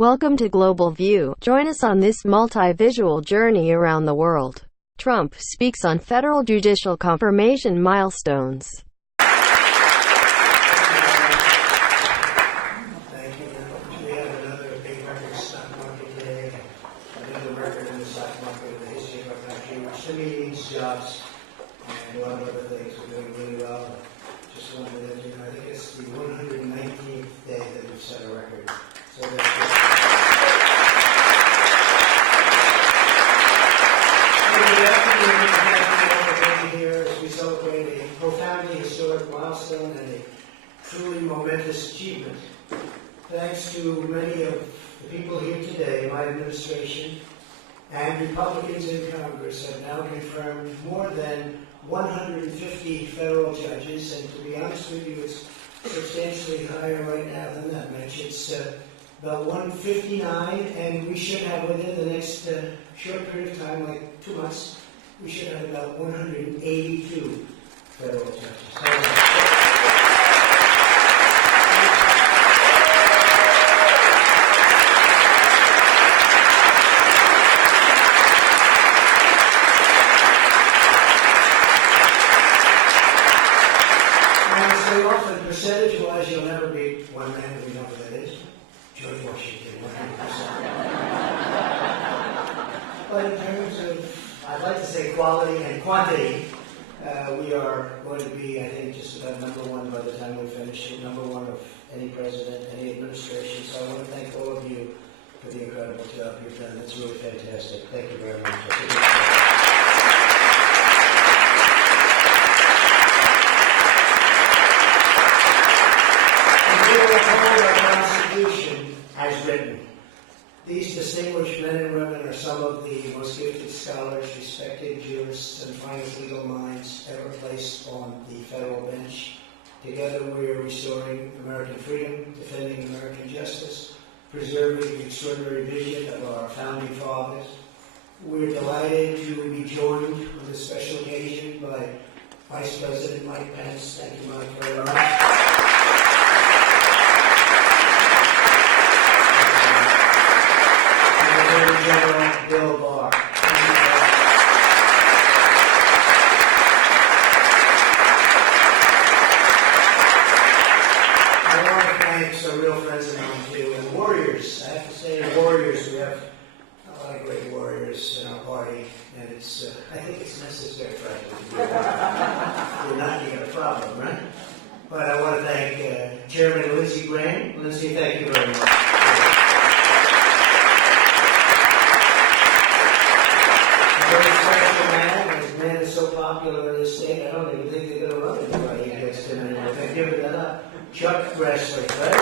Welcome to Global View. Join us on this multi-visual journey around the world. Trump speaks on federal judicial confirmation milestones. Thank you. We have another big record stock market today, another record in the stock market in the history of our country, which to me means jobs and a lot of other things. We're doing really well. Just wanted to let you know, I think it's the 119th day that we've set a record. So that's good. Good afternoon. Here as we celebrate a profoundly historic milestone and a truly momentous achievement. Thanks to many of the people here today, my administration and Republicans in Congress have now confirmed more than 150 federal judges, and to be honest with you, it's substantially higher right now than that much. It's about 159, and we should have within the next short period of time, like 2 months, we should have about 182 federal judges. Percentage-wise, you'll never beat one man, we know who that is. George Washington, 100%. But in terms of, I'd like to say quality and quantity, we are going to be, I think, just about number one by the time we finish it, number one of any president, any administration. So I want to thank all of you for the incredible job you've done. That's really fantastic. Thank you very much. As written. These distinguished men and women are some of the most gifted scholars, respected jurists, and finest legal minds ever placed on the federal bench. Together we are restoring American freedom, defending American justice, preserving the extraordinary vision of our founding fathers. We're delighted to be joined on this special occasion by Vice President Mike Pence. Thank you, Mike, very much. General Bill Barr. I want to thank some real friends of mine too, and warriors. I have to say, warriors. We have a lot of great warriors in our party, and it's. I think it's necessary, frankly. If you're not, you got a problem, right? But I want to thank Chairman Lindsey Graham. Lindsey, thank you very much. Very special man, and his man is so popular in this state, I don't even think they're going to run anybody against him anymore. They're giving that up. Chuck Grassley, right?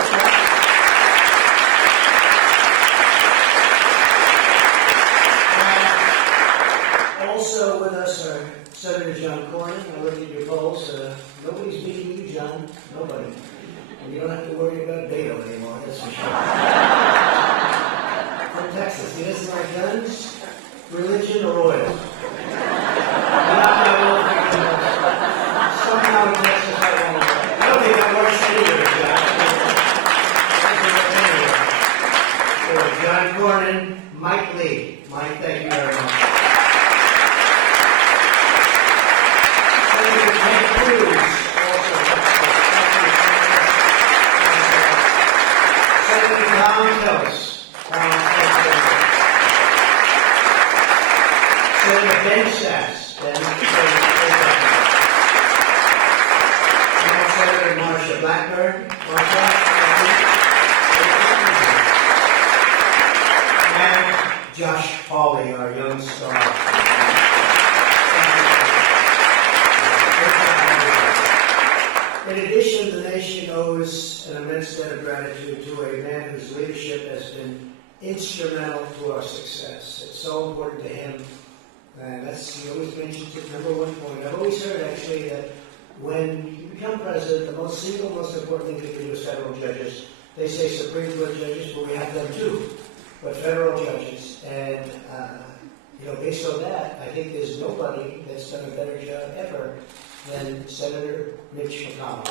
Also with us are Senator John Cornyn. I looked at your polls. Nobody's beating you, John. Nobody. And you don't have to worry about Beto anymore, that's for sure. From Texas, he doesn't like guns. Religion or oil? Somehow in Texas, I don't think I watched either. John Cornyn, Mike Lee. Mike, thank you very much. Senator Ted Cruz, also. Senator Tom Tillis. Senator Ben Sass, and Senator Marsha Blackburn. And Josh Hawley, our young star. In addition, the nation owes an immense debt of gratitude to a man whose leadership has been instrumental to our success. It's so important to him. And that's, he always mentions the number one point. I've always heard, actually, that when you become president, the most important thing to do is federal judges. They say Supreme Court judges, but we have them too. But federal judges. And, based on that, I think there's nobody that's done a better job ever than Senator Mitch McConnell.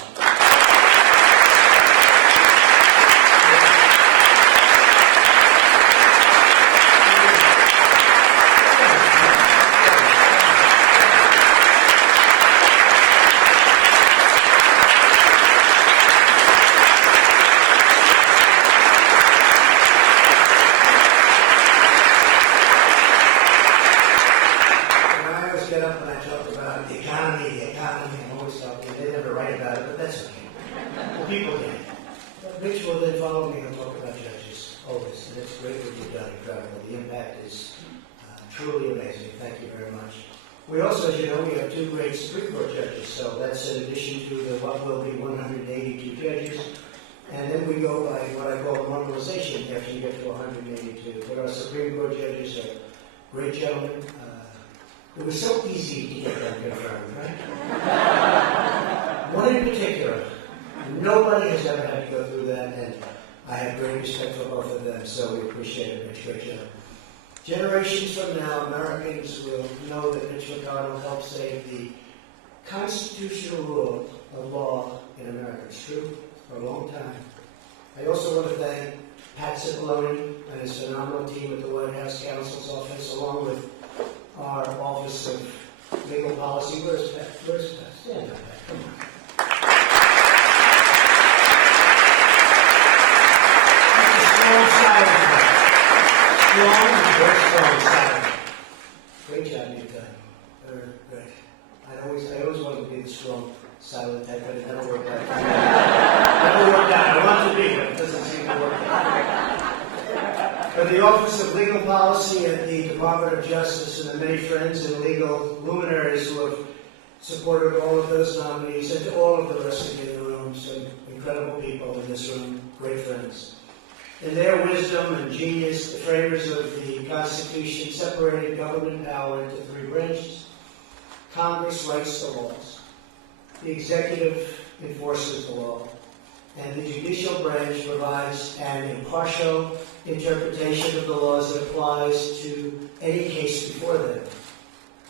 impact is truly amazing. Thank you very much. We also, as you know, we have 2 great Supreme Court judges, so that's in addition to the what will be 182 judges. And then we go by what I call normalization after you get to 182. But our Supreme Court judges are great gentlemen. It was so easy to get them confirmed, right? One in particular, nobody has ever had to go through that, and I have great respect for both of them, so we appreciate it. Mitch, great job. Generations from now, Americans will know that Mitch McConnell helped save the constitutional rule of law in America. It's true for a long time. I also want to thank Pat Cipollone and his phenomenal team at the White House Counsel's Office, along with our Office of Legal Policy. Where's Pat? Where's Pat? Stand up, Pat. Come on. Strong silence. Strong, very strong silence. Great job you've done. Very good. I always wanted to be the strong, silent type, but it never worked out. Never worked out. I want to be, but it doesn't seem to work out. For the Office of Legal Policy at the Department of Justice and the many friends and legal luminaries who have supported all of those nominees, and to all of the rest of you in the room, some incredible people in this room, great friends. In their wisdom and genius, the framers of the Constitution separated government power into 3 branches. Congress writes the laws. The executive enforces the law. And the judicial branch provides an impartial interpretation of the laws that applies to any case before them.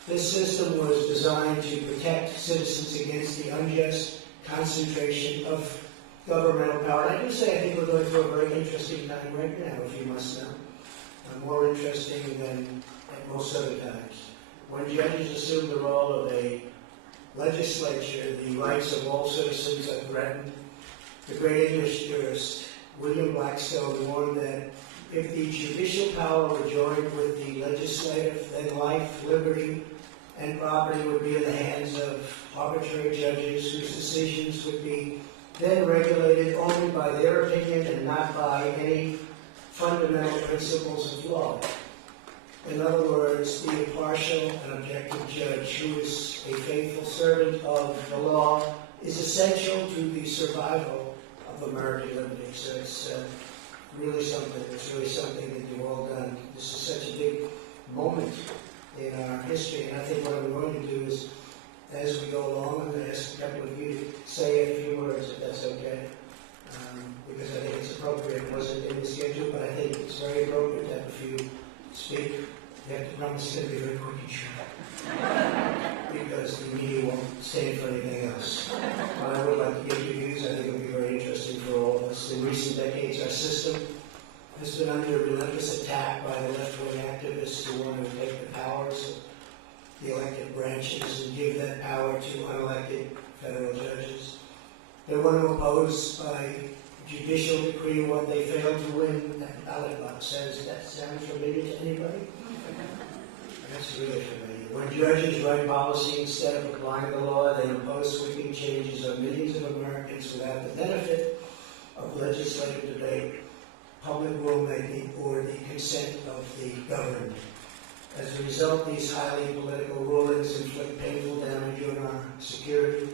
This system was designed to protect citizens against the unjust concentration of governmental power. And I do say I think we're going through a very interesting time right now, if you must know. More interesting than at most other times. When judges assume the role of a legislature, the rights of all citizens are threatened. The great English jurist, William Blackstone, warned that if the judicial power were joined with the legislative, then life, liberty, and property would be in the hands of arbitrary judges whose decisions would be then regulated only by their opinion and not by any fundamental principles of law. In other words, the impartial and objective judge who is a faithful servant of the law is essential to the survival of American liberty. So it's really something. It's really something that you've all done. This is such a big moment in our history, and I think what I'm going to do is, as we go along, I'm going to ask a couple of you to say a few words, if that's okay, because I think it's appropriate. It wasn't in the schedule, but I think it's very appropriate to have a few speak. You have to promise it's going to be very quick and short, because the media won't stand for anything else. But I would like to get your views. I think it would be very interesting for all of us. In recent decades, our system has been under relentless attack by the left-wing activists who want to take the powers of the elected branches and give that power to unelected federal judges. They want to oppose by judicial decree what they failed to win at the ballot box. Does that sound familiar to anybody? That's really familiar. When judges write policy instead of applying the law, they impose sweeping changes on millions of Americans without the benefit of legislative debate, public rulemaking, or the consent of the governed. As a result, these highly political rulings inflict painful damage on our security,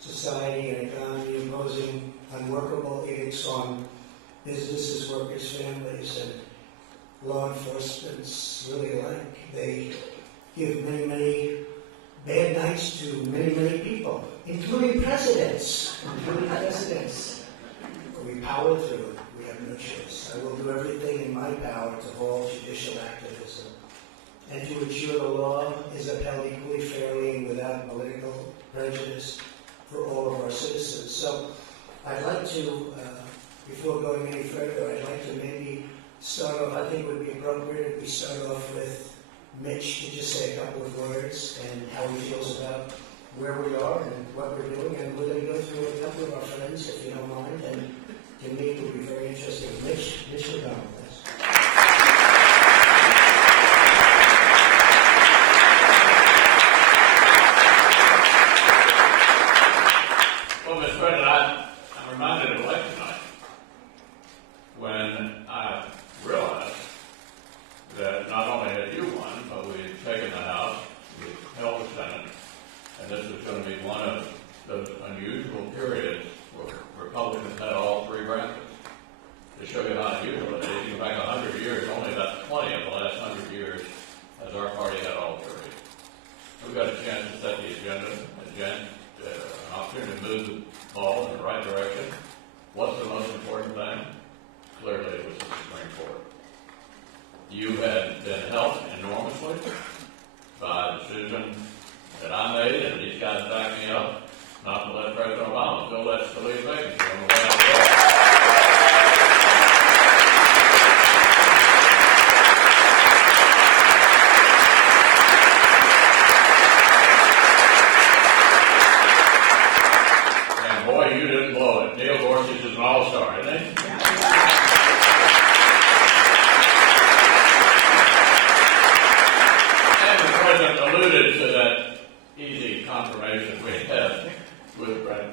society, and economy, imposing unworkable edicts on businesses, workers, families, and law enforcement really alike. They give many, many bad nights to many, many people, including presidents. We power through it. We have no choice. I will do everything in my power to halt judicial activism and to ensure the law is upheld equally, fairly, and without political prejudice for all of our citizens. So I'd like to, before going any further, I'd like to maybe start off, I think it would be appropriate if we start off with Mitch to just say a couple of words and how he feels about where we are and what we're doing. And we're going to go through a couple of our friends, if you don't mind, and to me it would be very interesting. Mitch McConnell, please. Well, Mr. President, I'm reminded of election night when I realized that 100 years as our party had all 30. We got a chance to set the agenda, an opportunity to move the ball in the right direction. What's the most important thing? Clearly, it was the Supreme Court. You had been helped enormously by the decision that I made, and these guys backed me up, not to let President Obama fill that Scalia vacancy on the way out the door. And boy, you didn't blow it. Neil Gorsuch is an all-star, isn't he? And the President alluded to that easy confirmation we had with Brett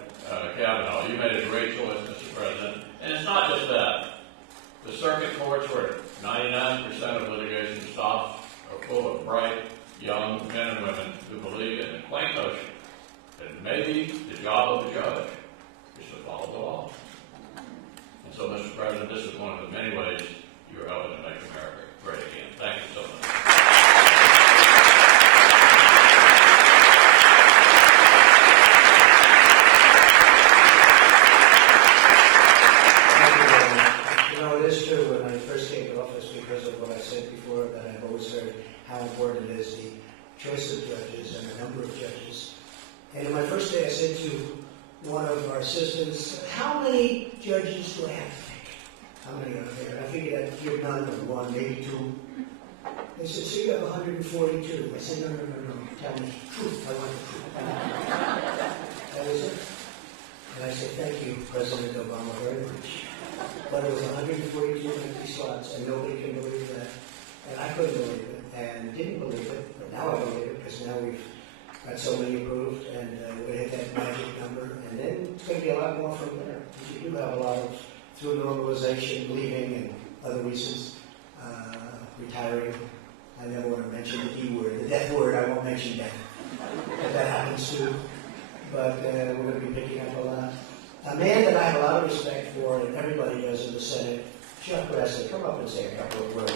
Kavanaugh. You made a great choice, Mr. President. And it's not just that. The circuit courts where 99% of litigation stops are full of bright, young men and women who believe in the plain notion that maybe the job of the judge is to follow the law. And so, Mr. President, this is one of the many ways you're helping to make America great again. Thank you so much. It is true when I first came to office, because of what I said before, that I've always heard how important it is, the choice of judges and the number of judges. And in my first day, I said to one of our assistants, how many judges do I have to pick? How many are there? I figured I'd give none of one, maybe two. They said, so you have 142. I said, no. Tell me the truth. I want the truth. That was it. And I said, thank you, President Obama, very much. But it was 142 empty slots, and nobody can believe that. And I couldn't believe it, and didn't believe it, but now I believe it, because now we've got so many approved, and we hit that magic number, and then it's going to be a lot more from there. You do have a lot of, through normalization, leaving, and other reasons, retiring. I never want to mention the D word, the death word, I won't mention death. But that happens too. But we're going to be picking up a lot. A man that I have a lot of respect for, and everybody does in the Senate, Chuck Grassley. Come up and say a couple of words.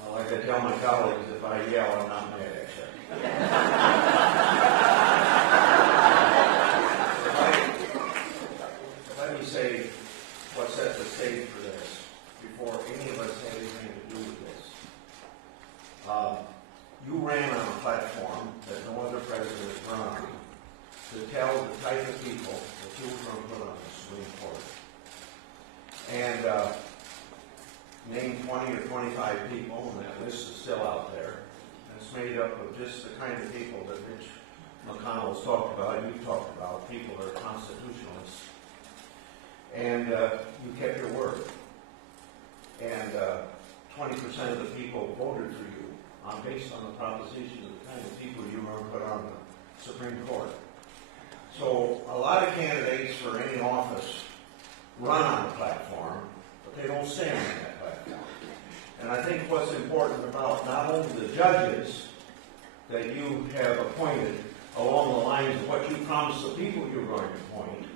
Well, like I tell my colleagues, if I yell, I'm not mad, actually. Let me say what set the stage for this before any of us had anything to do with this. You ran on a platform that no other president has run on to tell the type of people that you were going to put on the Supreme Court. And name 20 or 25 people, and that list is still out there. And it's made up of just the kind of people that Mitch McConnell's talked about, you've talked about, people that are constitutionalists. And you kept your word. And 20% of the people voted for you based on the proposition of the kind of people you were going to put on the Supreme Court. So a lot of candidates for any office run on a platform, but they don't stand on that platform. And I think what's important about not only the judges that you have appointed along the lines of what you promised the people you're going to appoint,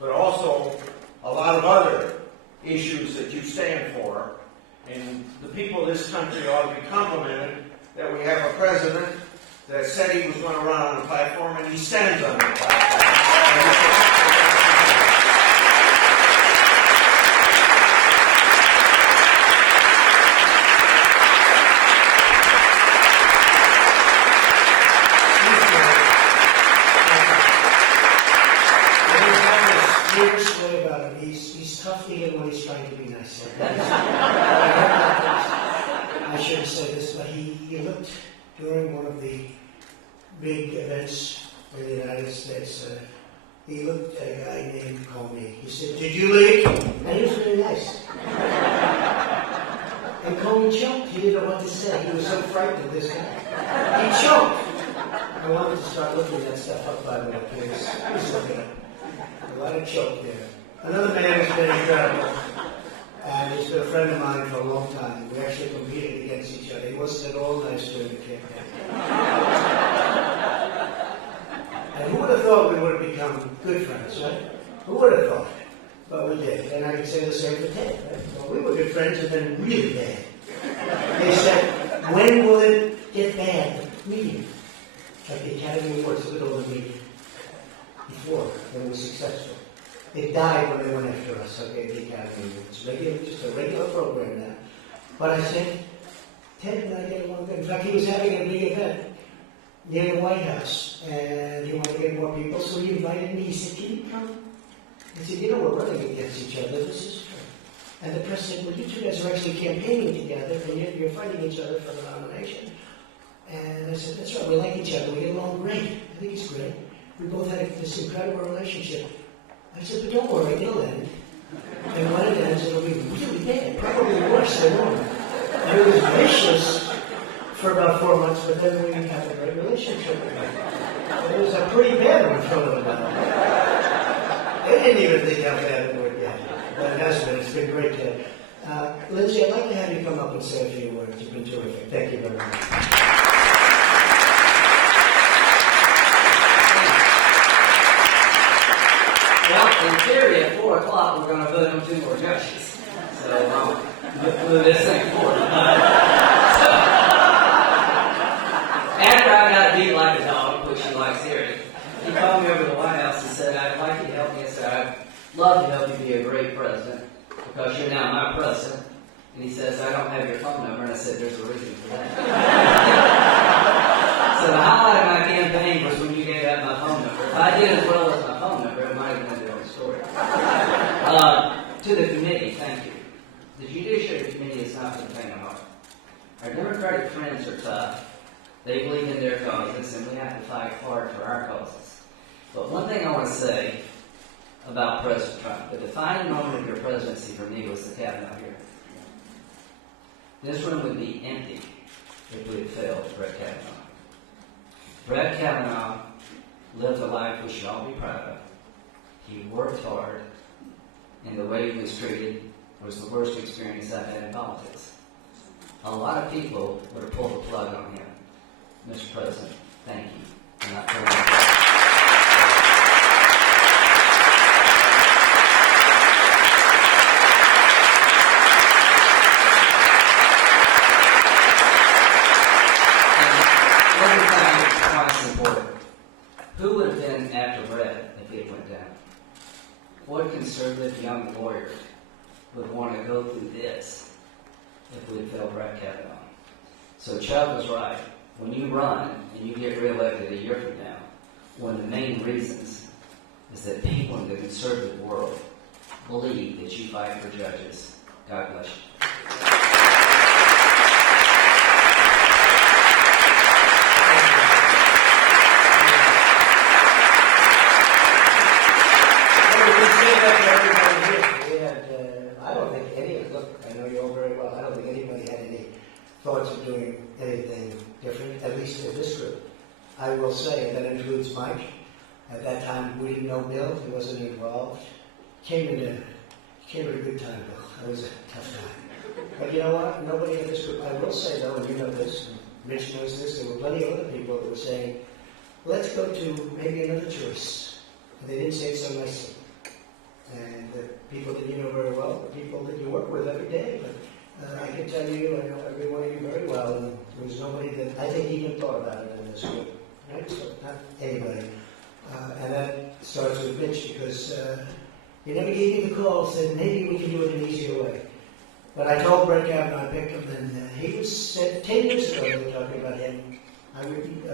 but also a lot of other issues that you stand for. And the people of this country ought to be complimented that we have a president that said he was going to run on the platform, and he stands on the platform. He's tough even when he's trying to be nice. I shouldn't say this, but he looked during one of the big events in the United States. He looked at a guy named Comey. He said, "Did you leak?" And he was really nice. And Comey choked. He didn't know what to say. He was so frightened of this guy. He choked. I wanted to start looking that stuff up, by the way, please. Please look it up. A lot of choke there. Another man who's been incredible And he's been a friend of mine for a long time. We actually competed against each other. He wasn't at all nice during the campaign. And who would have thought we would have become good friends, right? Who would have thought? But we did. And I can say the same for Ted, right? Well, we were good friends and then really bad. They said, when will it get bad? Meeting. Like the Academy Awards, look at all the media. Before, when it was successful. It died when they went after us, okay, the Academy Awards. Just a regular program now. But I said, Ted and I get along good. In fact, he was having a big event near the White House, and he wanted to get more people, so he invited me. He said, can you come? He said, you know, we're running against each other. This is true. And the press said, well, you two guys are actually campaigning together, and you're fighting each other for the nomination. And I said, that's right, we like each other. We get along great. I think it's great. We both had this incredible relationship. I said, but don't worry, it'll end. And when it ends, it'll be really bad. Probably worse than normal. And it was vicious for about 4 months, but then we had a great relationship. And it was a pretty bad one for a little while. They didn't even think how bad it would get. But it has been. It's been great, Ted. Lindsay, I'd like to have you come up and say a few words. You've been terrific. Thank you very much. Well, in theory, at 4 o'clock, we're going to vote on 2 more judges. So, move this thing forward. After I got beat like a dog, which he likes hearing, he called me over to the White House and said, I'd like you to help me. I said, I'd love to help you be a great president, because you're now my president. And he says, I don't have your phone number. And I said, there's a reason for that. So the highlight of my campaign was when you gave out my phone number. If I did as well as my phone number, it might have been a different story. To the committee, thank you. The Judicial Committee is not for the faint of heart. Our Democratic friends are tough. They believe in their causes, and we have to fight hard for our causes. But one thing I want to say about President Trump, the defining moment of your presidency for me was the Kavanaugh hearing. This room would be empty if we had failed Brett Kavanaugh. Brett Kavanaugh lived a life we should all be proud of. He worked hard, and the way he was treated was the worst experience I've had in politics. A lot of people would have pulled the plug on him. Mr. President, thank you. And I Who would have been after Brett if he went down? What conservative young lawyer would want to go through this if we had failed Brett Kavanaugh? So Chuck was right. When you run and you get reelected a year from now, one of the main reasons is that people in the conservative world believe that you fight for judges. God bless you. Thoughts of doing anything different, at least in this group. I will say, and that includes Mike. At that time, we didn't know Bill. He wasn't involved. Came at a good time, Bill. It was a tough time. But you know what? Nobody in this group, I will say, though, and you know this, and Mitch knows this, there were plenty of other people that were saying, let's go to maybe another choice. And they didn't say it so nicely. And the people that you know very well, the people that you work with every day. But I can tell you, I know every one of you very well, and there was nobody that I think even thought about it in this group, right? So not anybody. And that starts with Mitch, because he never gave me the call, said maybe we can do it an easier way. But I told Brett Kavanaugh, I picked him, and he was said 10 years ago, we were talking about him, I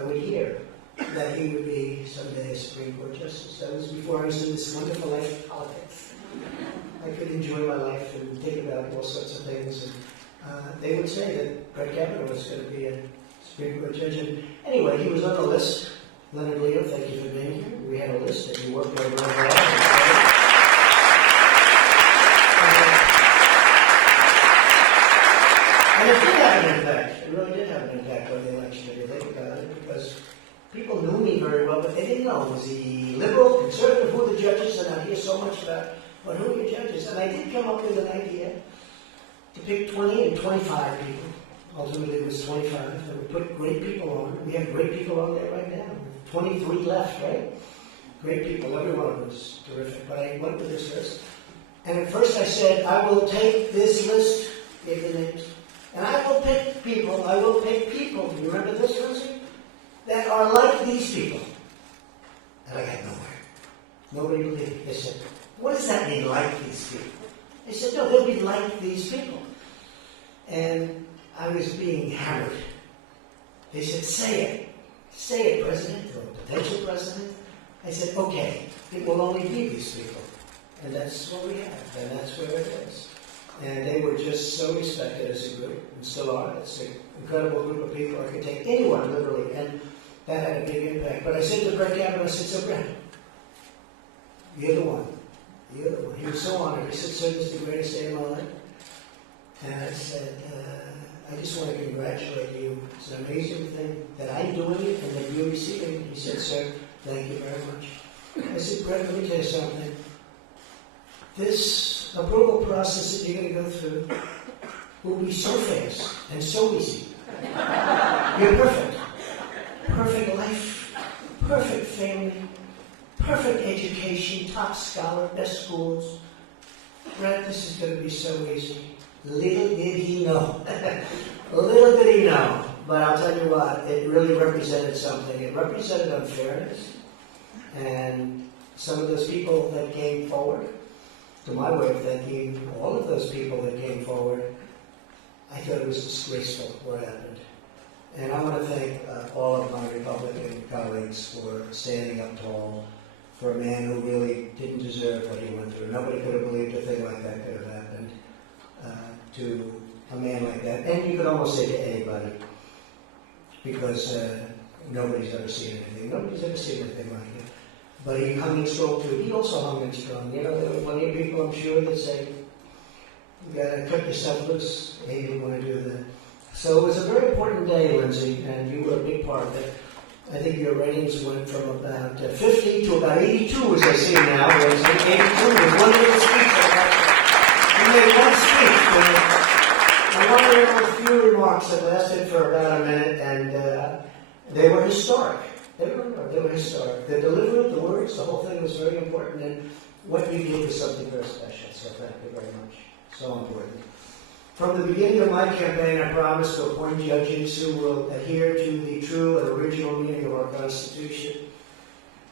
would hear that he would be someday a Supreme Court Justice. That was before I was in this wonderful life of politics. I could enjoy my life and think about all sorts of things. And they would say that Brett Kavanaugh was going to be a Supreme Court judge. And anyway, he was on the list. Leonard Leo, thank you for being here. We had a list that you worked very well. And it did have an impact. It really did have an impact on the election if you think about it, because people knew me very well, but they didn't know. Was he liberal, conservative, who are the judges? And I hear so much about, but who are your judges? And I did come up with an idea to pick 20 and 25 people. Ultimately, it was 25. And we put great people on. We have great people on there right now. 23 left, right? Great people. Every one of them is terrific. But I went with this list. And at first I said, I will take this list, gave the names, and I will pick people, you remember this, Lindsay? That are like these people. And I got nowhere. Nobody believed me. They said, what does that mean, like these people? They said, no, they'll be like these people. And I was being hammered. They said, say it, President, or potential President. I said, okay, it will only be these people. And that's what we have, and that's where it is. And they were just so respected as a group, and still are. It's an incredible group of people. I could take anyone, literally, and that had a big impact. But I said to Brett Kavanaugh, I said, so Brett, you're the one. You're the one. He was so honored. He said, sir, this is the greatest day of my life. And I said, I just want to congratulate you. It's an amazing thing that I'm doing it and that you're receiving it. He said, sir, thank you very much. I said, Brett, let me tell you something. This approval process that you're going to go through will be so fast and so easy. You're perfect. Perfect life, perfect family, perfect education, top scholar, best schools. Brett, this is going to be so easy. Little did he know. Little did he know. But I'll tell you what, it really represented something. It represented unfairness. And some of those people that came forward, to my way of thinking, all of those people that came forward, I thought it was disgraceful what happened. And I want to thank all of my Republican colleagues for standing up tall for a man who really didn't deserve what he went through. Nobody could have believed a thing like that could have happened to a man like that. And you could almost say to anybody, because nobody's ever seen anything. Nobody's ever seen anything like it. But he hung and strong too. He also hung and strong. You know, there were plenty of people, I'm sure, that say, you got to cut yourself loose. He didn't want to do that. So it was a very important day, Lindsay, and you were a big part of it. I think your ratings went from about 50 to about 82, as I see now. 82 was one little speech. You made one speech. I wanted to have a few remarks that lasted for about a minute, and they were historic. They were historic. The delivery, the words, the whole thing was very important, and what you did was something very special. So thank you very much. So important. From the beginning of my campaign, I promised to appoint judges who will adhere to the true and original meaning of our Constitution.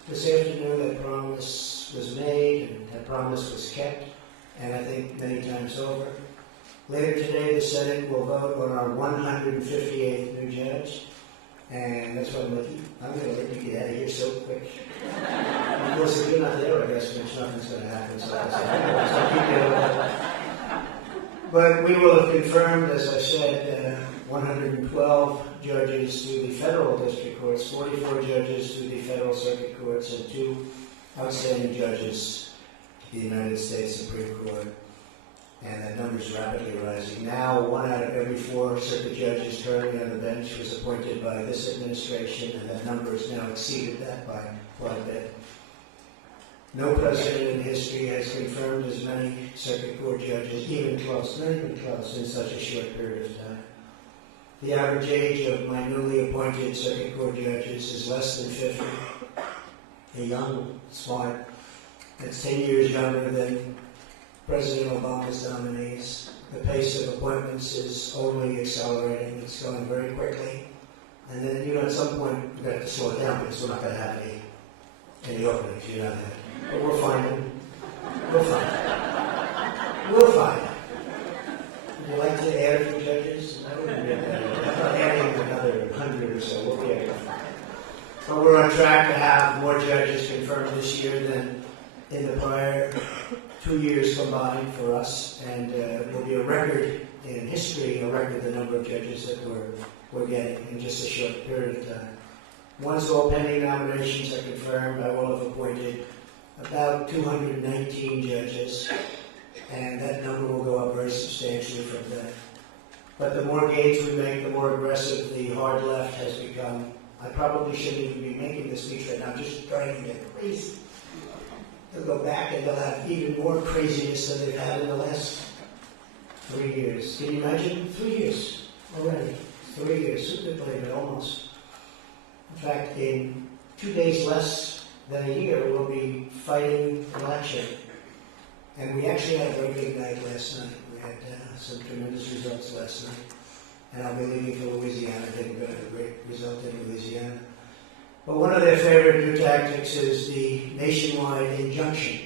This afternoon, that promise was made, and that promise was kept, and I think many times over. Later today, the Senate will vote on our 158th new judge, and that's why I'm going to let you get out of here so quick. Of course, if you're not there, I guess nothing's going to happen. So keep it alive. But we will have confirmed, as I said, 112 judges to the federal district courts, 44 judges to the federal circuit courts, and 2 outstanding judges to the United States Supreme Court. And that number is rapidly rising. Now, 1 out of every 4 circuit judges currently on the bench was appointed by this administration, and that number has now exceeded that by quite a bit. No president in history has confirmed as many circuit court judges, even close, not even close, in such a short period of time. The average age of my newly appointed circuit court judges is less than 50. They're young, smart. That's 10 years younger than President Obama's nominees. The pace of appointments is only accelerating. It's going very quickly. And then, at some point, we've got to slow it down because we're not going to have any openings, But we'll find them. We'll find them. We'll find them. Would you like to add a few judges? I wouldn't get that. I'm not adding another 100 or so. We'll get it. But we're on track to have more judges confirmed this year than in the prior 2 years combined for us. And it will be a record in history, a record the number of judges that we're getting in just a short period of time. Once all pending nominations are confirmed, I will have appointed about 219 judges, and that number will go up very substantially from there. But the more gains we make, the more aggressive the hard left has become. I probably shouldn't even be making this speech right now, just driving them crazy. They'll go back and they'll have even more craziness than they've had in the last 3 years. Can you imagine? 3 years already. 3 years. Who could believe it? Almost. In fact, in 2 days less than a year, we'll be fighting election. And we actually had a very big night last night. We had some tremendous results last night. And I'll be leaving for Louisiana. I think we're going to have a great result in Louisiana. But one of their favorite new tactics is the nationwide injunction.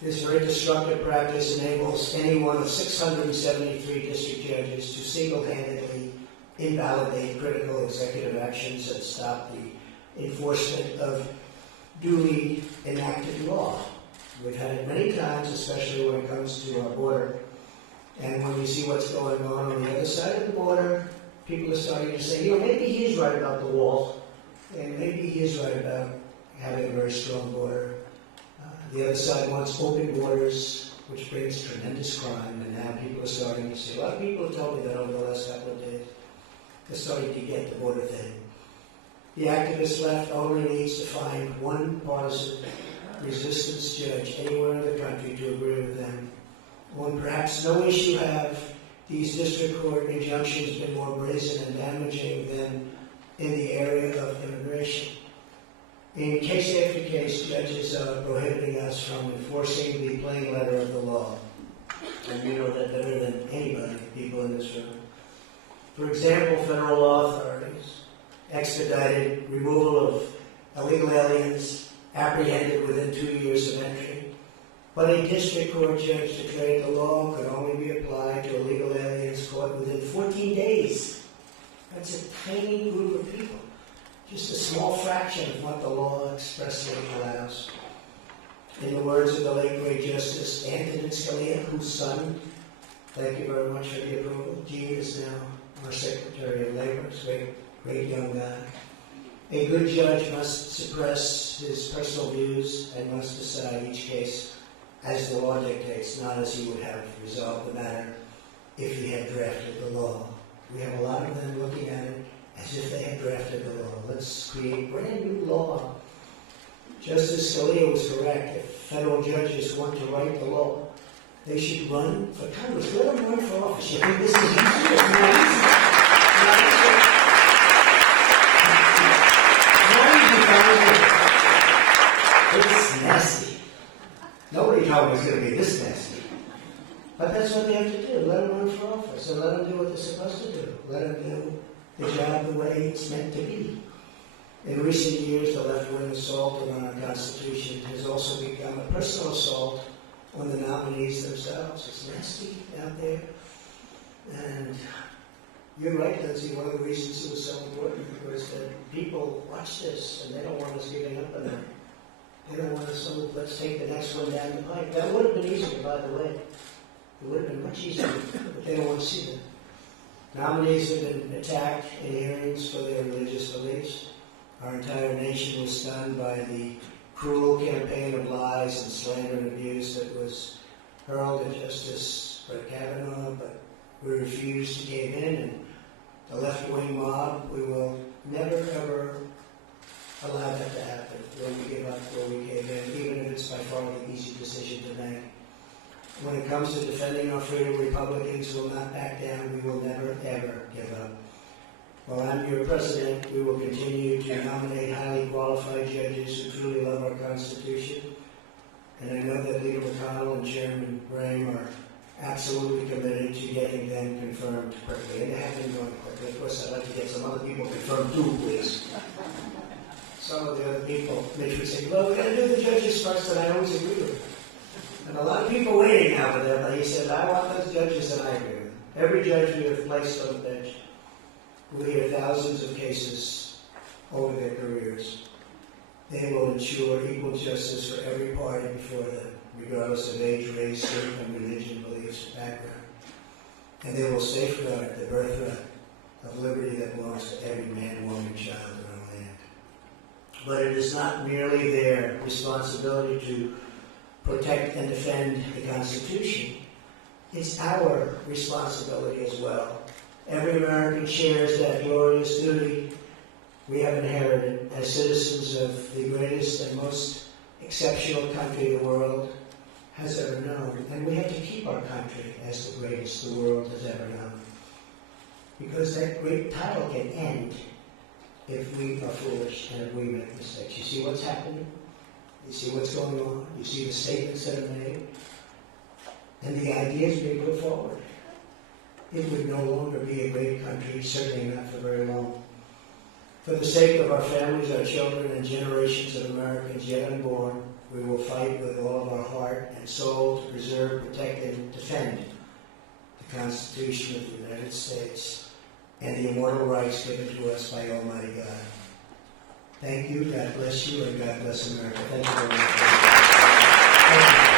This very destructive practice enables any one of 673 district judges to single-handedly invalidate critical executive actions and stop the enforcement of duly enacted law. We've had it many times, especially when it comes to our border. And when you see what's going on the other side of the border, people are starting to say, maybe he is right about the wall. And maybe he is right about having a very strong border. The other side wants open borders, which brings tremendous crime, and now people are starting to say, a lot of people have told me that over the last couple of days. They're starting to get the border thing. The activist left only needs to find one partisan resistance judge anywhere in the country to agree with them. On perhaps no issue have these district court injunctions been more brazen and damaging than in the area of immigration. In case after case, judges are prohibiting us from enforcing the plain letter of the law. And we know that better than anybody, people in this room. For example, federal law authorities expedited removal of illegal aliens apprehended within 2 years of entry. But a district court judge declared the law could only be applied to illegal aliens caught within 14 days. That's a tiny group of people. Just a small fraction of what the law expressly allows. In the words of the late great Justice Antonin Scalia, whose son, thank you very much for the approval, Gene is now our Secretary of Labor, he's a great young guy. A good judge must suppress his personal views and must decide each case as the law dictates, not as he would have resolved the matter if he had drafted the law. We have a lot of them looking at it as if they had drafted the law. Let's create brand new law. Justice Scalia was correct. If federal judges want to write the law, they should run for Congress. Let them run for office. You think this is easy? It's nasty. Nobody told me it's going to be this nasty. But that's what they have to do. Let them run for office and let them do what they're supposed to do. Let them do the job the way it's meant to be. In recent years, the left-wing assault on our Constitution has also become a personal assault on the nominees themselves. It's nasty out there. And you're right, Lindsay, one of the reasons it was so important was that people watch this and they don't want us giving up on them. They don't want us, so let's take the next one down the pipe. That would have been easier, by the way. It would have been much easier, but they don't want to see that. Nominees have been attacked in hearings for their religious beliefs. Our entire nation was stunned by the cruel campaign of lies and slander and abuse that was hurled at Justice Brett Kavanaugh, but we refused to cave in, and the left-wing mob, we will never, ever allow that to happen. Will we give up, will we cave in, even if it's by far the easy decision to make. When it comes to defending our freedom, Republicans will not back down. We will never, ever give up. While I'm your president, we will continue to nominate highly qualified judges who truly love our Constitution. And I know that Leader McConnell and Chairman Graham are absolutely committed to getting them confirmed quickly. And they have been going quickly. Of course, I'd like to get some other people confirmed too, please. Some of the other people, Mitch would say, well, we're going to do the judges first, and I always agree with them. And a lot of people waiting now for them, but he said, I want those judges, and I agree with them. Every judge we have placed on the bench will hear thousands of cases over their careers. They will ensure equal justice for every party before them, regardless of age, race, income, religion, beliefs, background. And they will safeguard the birthright of liberty that belongs to every man, woman, and child in our land. But it is not merely their responsibility to protect and defend the Constitution. It's our responsibility as well. Every American shares that glorious duty we have inherited as citizens of the greatest and most exceptional country in the world. has ever known. And we have to keep our country as the greatest the world has ever known. Because that great title can end if we are foolish and if we make mistakes. You see what's happening? You see what's going on? You see the statements that are made? And the ideas being put forward. It would no longer be a great country, certainly not for very long. For the sake of our families, our children, and generations of Americans yet unborn, we will fight with all of our heart and soul to preserve, protect, and defend the Constitution of the United States and the immortal rights given to us by Almighty God. Thank you, God bless you, and God bless America. Thank you very much. Thank you.